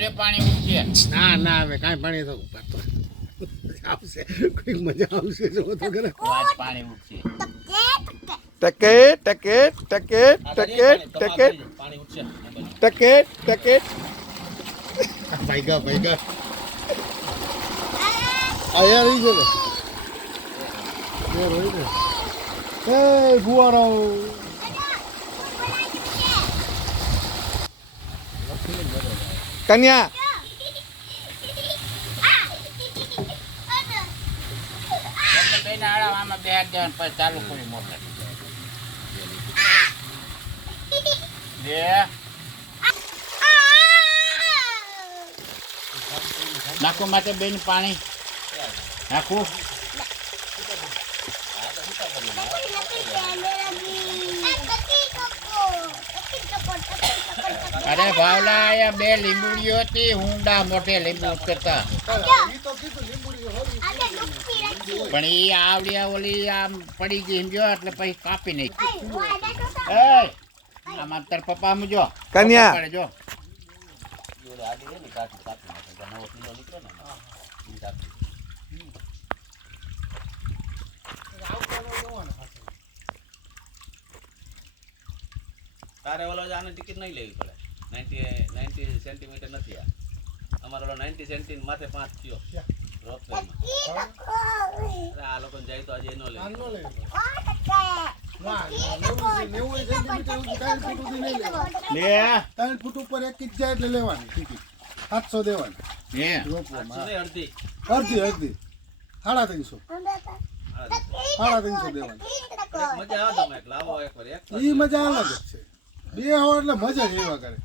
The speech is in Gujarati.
અરે પાણી ઉઠશે. ના ના હવે કાંઈ પાણી તો ઉપાડતો આવશે કોઈક મજા આવશે જો તો કરે વાત પાણી ઉઠશે. ટકેટ ટકેટ ટકેટ ટકેટ ટકેટ પાણી ઉઠશે. ટકેટ ટકેટ ભાઈગા ભાઈગા આયા રહી છે ને રોઈ ને એ ગુવારો કન્યા બેન આમાં બે હાથ દેવાનું પછી ચાલુ કરી મોટર. બે નાખો માથે બેન પાણી નાખું. અરે ભાવલા આયા બે લીંબુડીઓ હતી ઊંડા મોટે લીંબુ ઉતરતા પણ એ આવડિયા ઓલી આમ પડી ગઈ સમજો એટલે પછી કાપી નાખી. આમાં તાર પપ્પા સમજો કન્યા જો તારે ઓલો આને ટિકિટ નહીં લેવી પડે. 90 સેન્ટીમીટર નથી આ. અમારો ઓલો 90 સેન્ટીમીટર માથે 5 થયો રોપવેમાં. આ લોકોને જાય તો આજે એનો લે. બે 3 ફૂટ ઉપર એક જ જાય એટલે લેવાની ટિકિટ 700 દેવાની બે અડધી અડધી અડધી 350 દેવાની મજા આવે તમે લાવો એકવાર એક ઈ મજા અલગ જ છે બે હોવા એટલે મજા જ એવા કરે